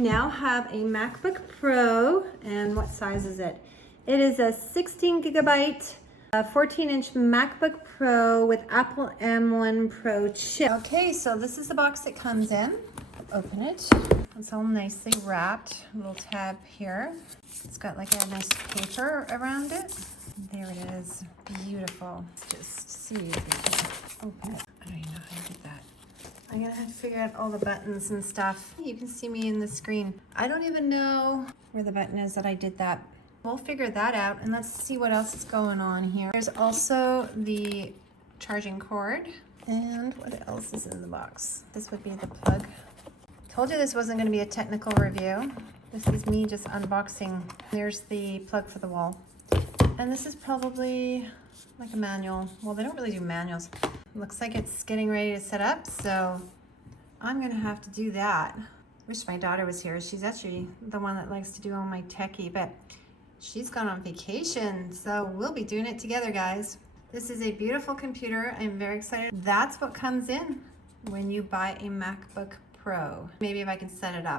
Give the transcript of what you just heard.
Now have a MacBook Pro, and what size is it? It is a 16 gigabyte, 14-inch MacBook Pro with Apple M1 Pro chip. Okay, so this is the box it comes in. Open it. It's all nicely wrapped. A little tab here. It's got like a nice paper around it. There it is. Beautiful. Just see if we can open it. I don't even know how to do that. I'm gonna have to figure out all the buttons and stuff. You can see me in the screen. I don't even know where the button is that I did that. We'll figure that out, and let's see what else is going on here. There's also the charging cord. And what else is in the box? This would be the plug. Told you this wasn't gonna be a technical review. This is me just unboxing. There's the plug for the wall. And this is probably like a manual. Well, they don't really do manuals. Looks like it's getting ready to set up, so I'm gonna have to do that. Wish my daughter was here. She's actually the one that likes to do all my techie, but she's gone on vacation, so we'll be doing it together, guys. This is a beautiful computer. I'm very excited. That's what comes in when you buy a MacBook Pro. Maybe if I can set it up.